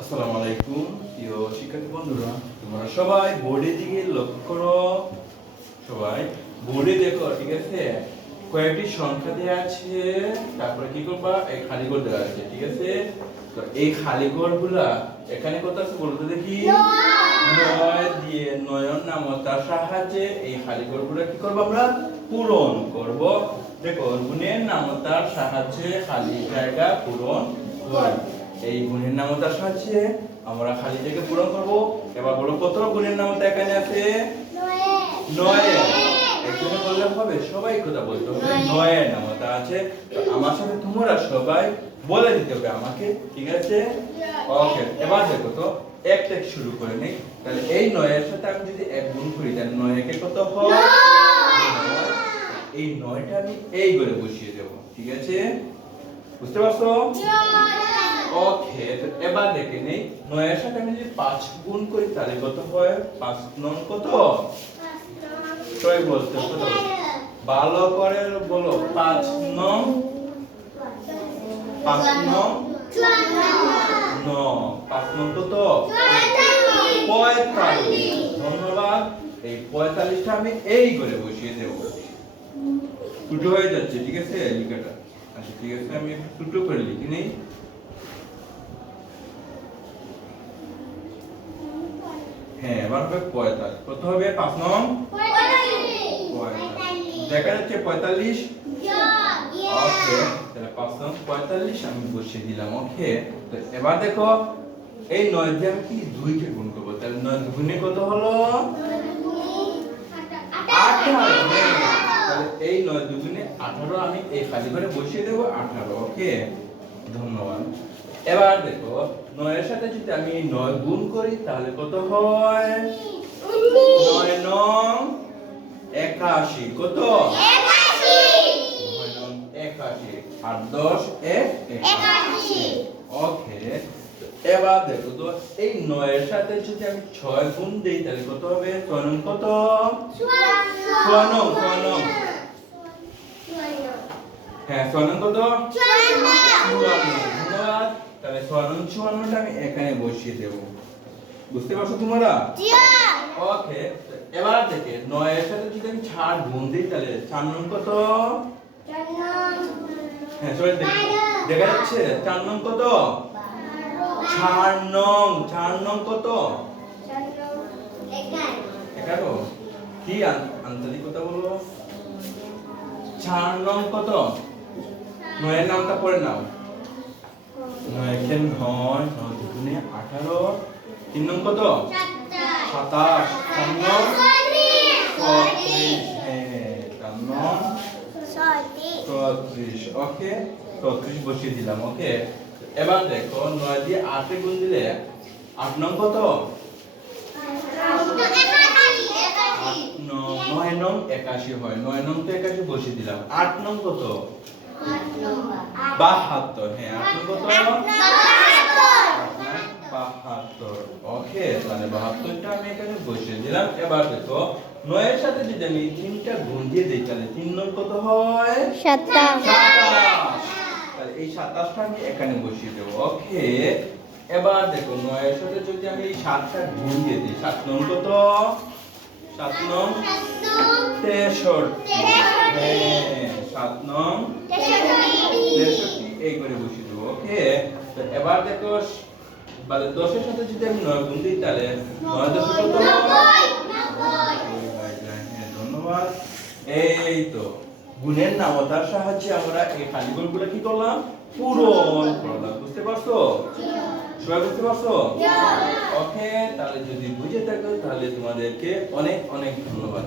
আসসালামু আলাইকুম, প্রিয় শিক্ষার্থী বন্ধুরা, তোমরা সবাই বোর্ডের দিকে লক্ষ্য সবাই বোর্ডে দেখো, ঠিক আছে? কয়েকটি সংখ্যা দেওয়া আছে, তারপরে কি করবা? এই খালি ঘর দেওয়া আছে, ঠিক আছে? তো এই খালি ঘরগুলা এখানে কত আছে বলতে দেখি? নয় দিয়ে নয়ন নামতার সাহায্যে এই খালি ঘরগুলো কি করব আমরা? পূরণ করব। দেখো, গুণের নামতার সাহায্যে খালি জায়গা পূরণ করি এই গুণের নামতার সাহায্যে আমরা খালি জায়গা পূরণ করব। এবার বলো কত গুণের নামতা এখানে আছে? নয়। একজনে বললে হবে সবাই কথা বলতে হবে। নয়। নামতা আছে। তো আমার সাথে তোমরা সবাই বলে দিতে হবে আমাকে ঠিক আছে? ওকে এবার দেখো তো এক থেকে শুরু করে নেই। তাহলে এই নয়ের সাথে আমি যদি এক গুণ করি তাহলে নয় একে কত হয়? এই নয়টা আমি এই করে বসিয়ে দেব ঠিক আছে? বুঝতে পারছ? তো এবার দেখে নেই। নয়ের সাথে আমি যদি পাঁচ গুণ করি, তাহলে কত হয়? পাঁচ নং কত? সবাই বলতে ভালো করে বলো, পাঁচ নং? পাঁচ নং? ন। পাঁচ নং কত? পঁয়তাল্লিশ। ধন্যবাদ। এই পঁয়তাল্লিশটা আমি এই করে বসিয়ে দেব। দুটো হয়ে যাচ্ছে, ঠিক আছে, লিখাটা? আচ্ছা ঠিক আছে, আমি একটু করে লিখি নেই। হ্যাঁ এবার হবে পঁয়তাল্লিশ। কত হবে পাঁচ নং দেখা যাচ্ছে পঁয়তাল্লিশ। ওকে তাহলে পাঁচ নং পঁয়তাল্লিশ আমি বসিয়ে দিলাম ওকে তো এবার দেখো এই নয় দিয়ে আমি কি দুইকে গুণ করব? তাহলে নয় গুণে কত হলো? এই নয় দুগুণে আঠারো আমি এই খালি করে বসিয়ে দেবো আঠারো ওকে ধন্যবাদ। এবার দেখো নয়ের সাথে যদি আমি নয় গুণ করি তাহলে কত হয়? নয় নং একাশি কত? একাশি। আর দশ এক ওকে এবার দেখো তো এই নয়ের সাথে যদি আমি ছয় গুণ দিই তাহলে কত হবে? ছয় নং কত? ছয় নং। ছয় নং। হ্যাঁ ছয় নং কত? চুয়ান্ন তাহলে ছয় নং চুয়ান্নটা আমি এখানে বসিয়ে দেব। বুঝতে পারছ তোমরা? ওকে এবার দেখে নয়ের সাথে যদি আমি চার গুণ দিই তাহলে চার নং কত? হ্যাঁ সবাই দেখে দেখা যাচ্ছে? চার নং কত? চার নং চার নং কত? এগারো। কি আন- আন্তরিকতা বলো চার নং কত? নয়ের নামটা পড়ে নাও। নয় নয় নয় দুগুণে আঠারো। তিন নং কত? সাতাশ। চার নং? ছত্রিশ। হ্যাঁ ওকে, ছত্রিশ বসিয়ে দিলাম, ওকে? এবার দেখো, নয় দিয়ে আটে গুণ দিলে আট নং কত? নয় নং একাশি হয়। নয় নং তো একাশি বসিয়ে দিলাম। আট নং কত? বাহাত্তর হ্যাঁ আট নং কত বাহাত্তর ওকে তাহলে বাহাত্তরটা আমি এখানে বসিয়ে দিলাম। এবার দেখো নয়ের সাথে যদি আমি তিনটা গুণ দিয়ে দিই তাহলে তিন নং কত হয়? সাতাশ। তাহলে এই সাতাশটা আমি এখানে বসিয়ে দেবো ওকে। এবার দেখো নয়ের সাথে যদি আমি এই সাতটা গুণ দিয়ে দিই সাত নং কত? সাত নং তেষট্টি। হ্যাঁ সাত নং তেষট্টি। এই করে বসিয়ে দেবো ওকে? তো এবার দেখো মানে দশের সাথে যদি আমি নয় গুণ দিই তাহলে নয় দশ কত হ্যাঁ, ধন্যবাদ। এই তো গুণের নামতার সাহায্যে আমরা এই খালিগুলো কি করলাম? পূরণ করলাম বুঝতে পারছ? সবাই বুঝতে পারছ? ওকে তাহলে যদি বুঝে থাকো তাহলে তোমাদেরকে অনেক অনেক ধন্যবাদ।